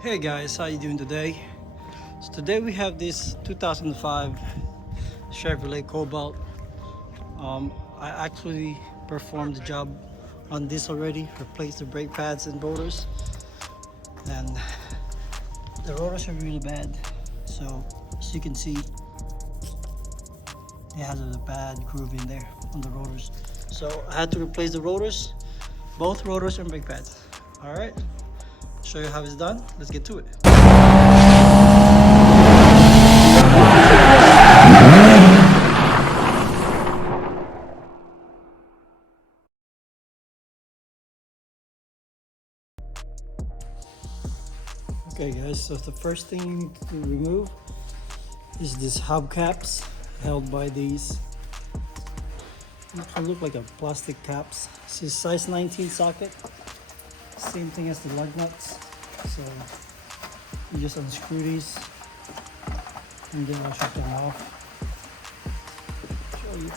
Hey guys, how you doing today? So today we have this 2005 Chevrolet Cobalt. I actually performed the job on this already, replaced the brake pads and rotors, and the rotors are really bad. So as you can see, it has a bad groove in there on the rotors. So I had to replace the rotors, both rotors and brake pads. All right, show you how it's done. Let's get to it. Okay guys, so the first thing you need to remove is this hubcaps held by these. It look like a plastic caps. This is size 19 socket. Same thing as the lug nuts. So you just unscrew these and then I'll shut them off. Show you.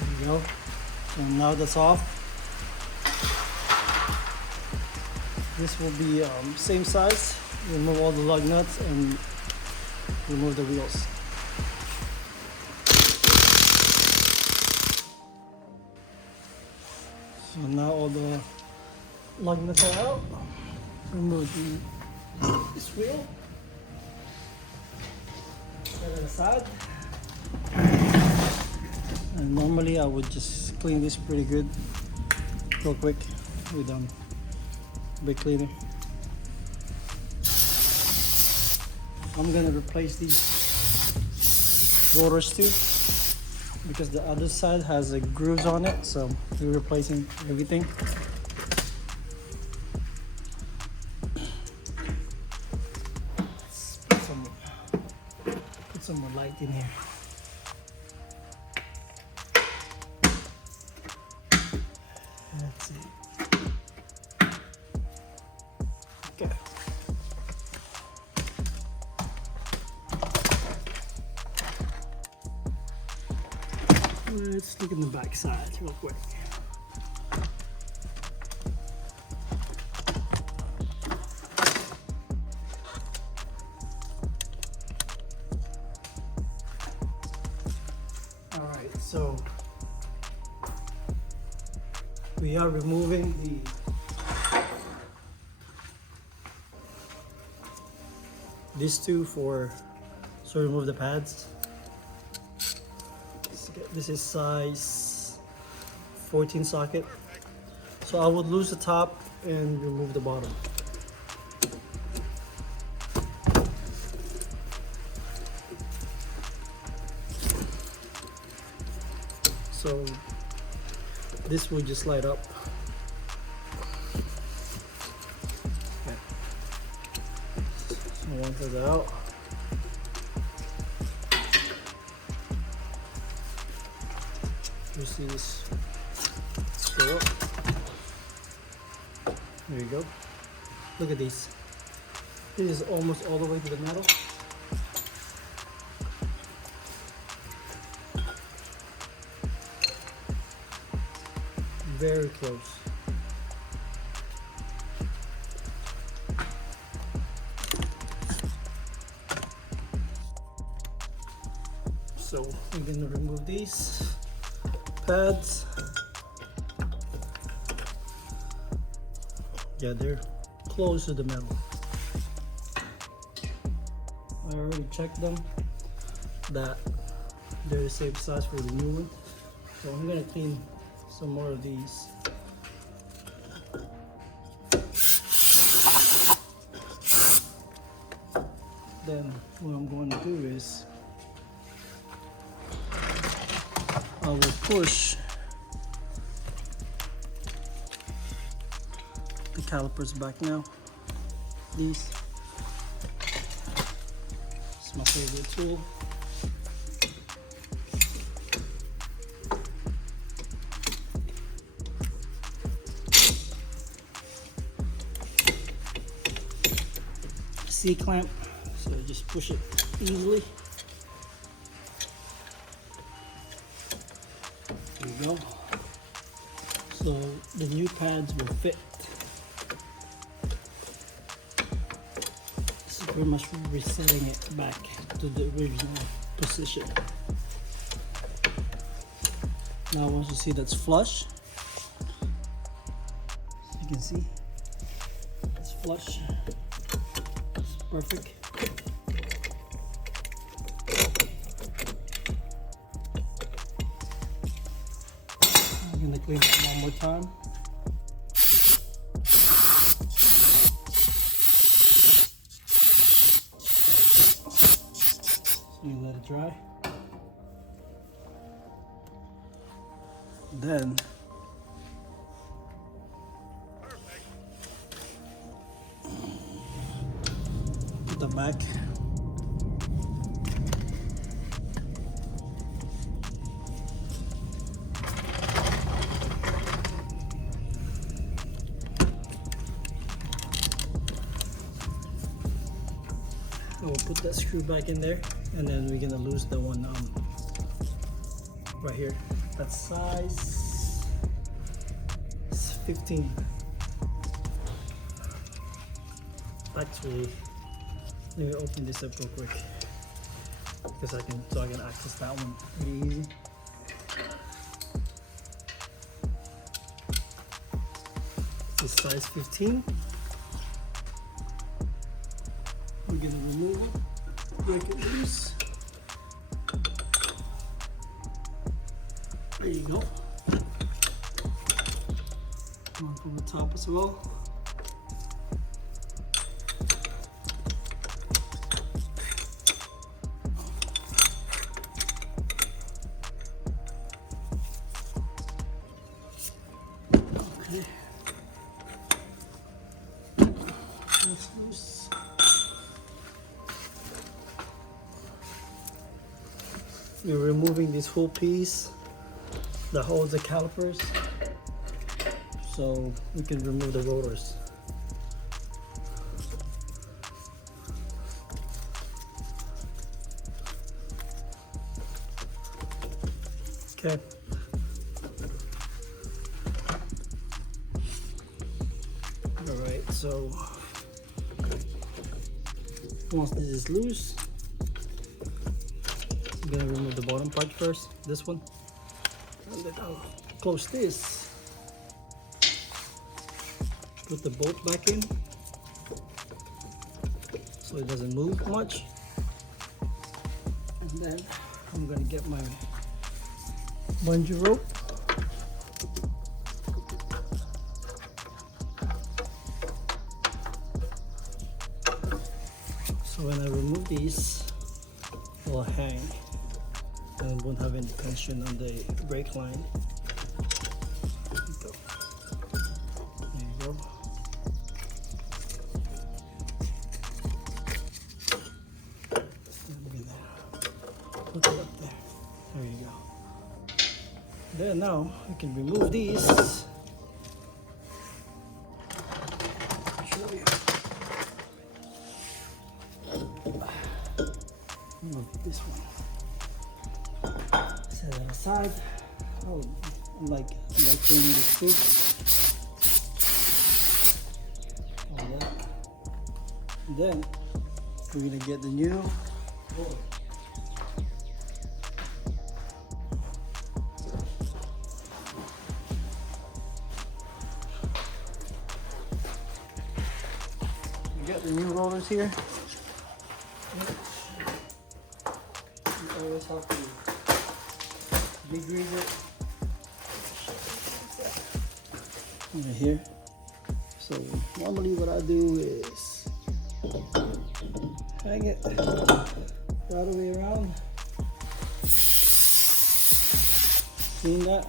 There you go. So now that's off. This will be same size. Remove all the lug nuts and remove the wheels. So now all the lug nuts are out. Remove this wheel. Set it aside. And normally I would just clean this pretty good, real quick with big cleaner. I'm gonna replace these rotors too, because the other side has a grooves on it, so we're replacing everything. Let's put some more light in here. Let's see. Okay. Let's look in the back side real quick. All right, so we are removing these two so remove the pads. This is size 14 socket. So I would lose the top and remove the bottom. So this will just slide up. Okay. So once it's out, you see this go up. There you go. Look at these. This is almost all the way to the metal. Very close. So we're going to remove these pads. Yeah, they're close to the metal. I already checked them that they're the same size for the new one. So I'm gonna clean some more of these. Then what I'm going to do is I will push the calipers back now. These. It's my favorite tool. C-clamp So just push it easily. There you go. So the new pads will fit. This is pretty much resetting it back to the original position. Now once you see that's flush, as you can see, it's flush. It's perfect. I'm gonna clean it one more time. So you let it dry. Then put the back. We'll put that screw back in there, and then we're gonna lose the one right here. That's size 15. Actually, let me open this up real quick because I can access that one pretty easy. This is size 15. We're gonna remove it, break it loose. There you go. One from the top as well. Okay. That's loose. We're removing this whole piece that holds the calipers, so we can remove the rotors. Okay. All right, so once this is loose, I'm gonna remove the bottom part first, this one. And then I'll close this. Put the bolt back in so it doesn't move much. And then I'm gonna get my bungee rope. So when I remove these, it will hang and won't have any tension on the brake line. There you go. Put it up there. There you go. Then now we can remove these. Show you. Remove this one. Set that aside. Oh, I like changing the screw. Like that. Then we're gonna get the new board. We got the new rotors here. You always have to degrease it right here. So normally what I do is hang it the other way around. Clean that.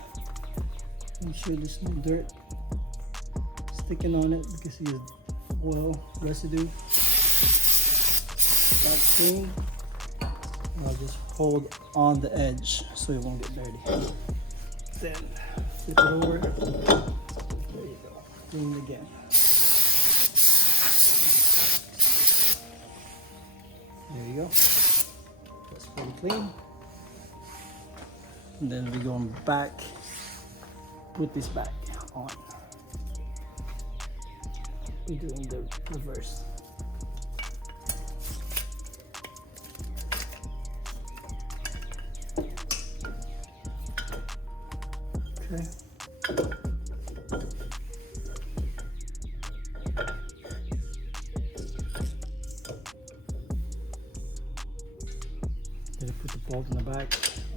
Make sure there's no dirt sticking on it because you have oil residue. That's clean. And I'll just hold on the edge so it won't get dirty. Then flip it over. There you go. Clean it again. There you go. That's pretty clean. And then we're going back, put this back on. We're doing the reverse. Okay. Then put the bolt in the back,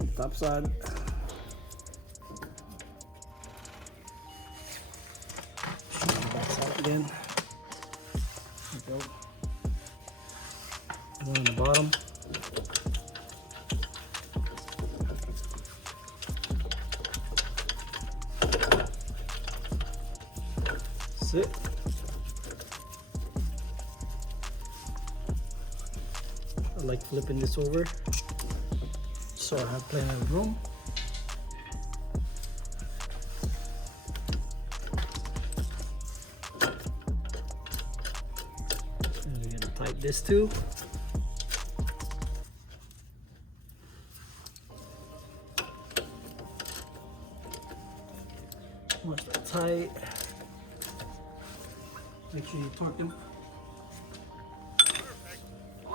on the top side. Shoot the back side again. There we go. One on the bottom. That's it. I like flipping this over so I have plenty of room. And we're gonna tighten this too. Once they're tight, make sure you torque them.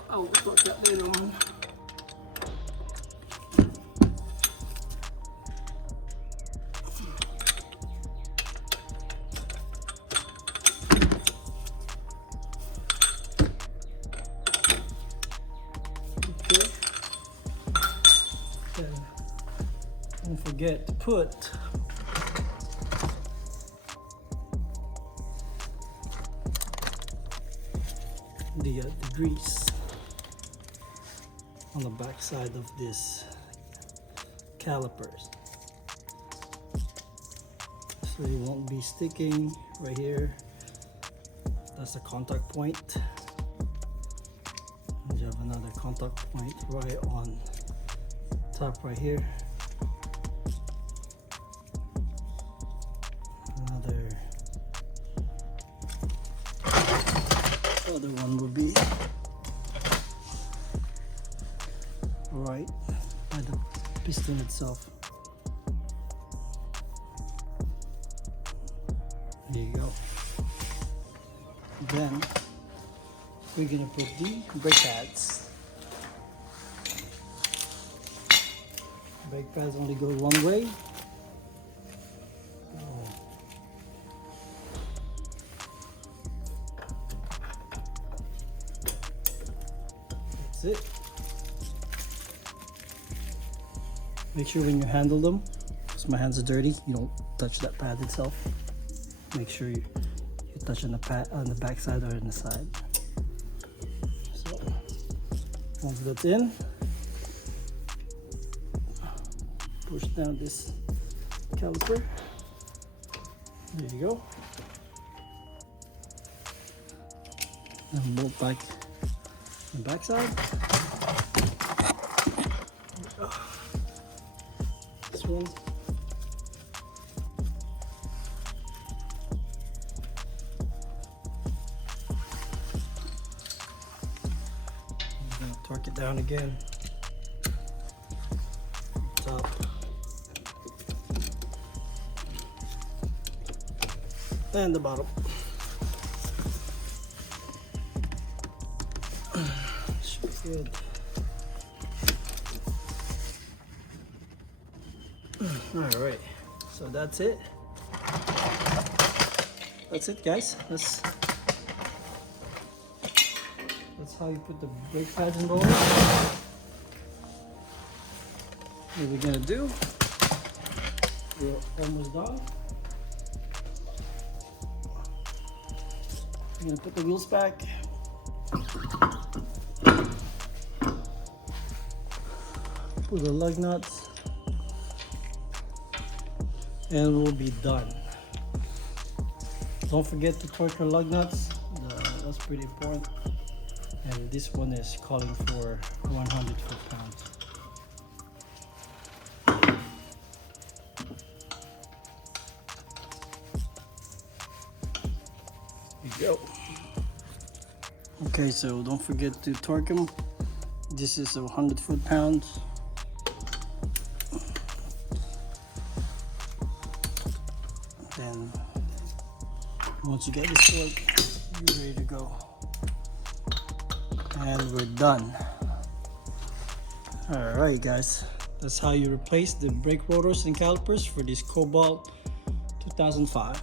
Oh, we'll torque that later on. Okay. Then don't forget to put the grease on the back side of this calipers, so it won't be sticking right here. That's the contact point. And you have another contact point right on top right here. Other one will be right by the piston itself. There you go. Then we're gonna put the brake pads. Brake pads only go one way. That's it. Make sure when you handle them, because my hands are dirty, you don't touch that pad itself. Make sure you touch on the pad on the back side or on the side. So once that's in, push down this caliper. There you go. And bolt back on the back side. This one. I'm gonna torque it down again. Top. And the bottom. Should be good. All right, so that's it. That's it, guys. That's how you put the brake pads in roller. What we're gonna do? We're almost done. I'm gonna put the wheels back. Put the lug nuts. And we'll be done. Don't forget to torque your lug nuts. That's pretty important. And this one is calling for 100 foot-pounds. There you go. Okay, so don't forget to torque them This is 100 foot-pounds. Then once you get this work, you're ready to go. And we're done. Alright guys, that's how you replace the brake rotors and calipers for this Cobalt 2005.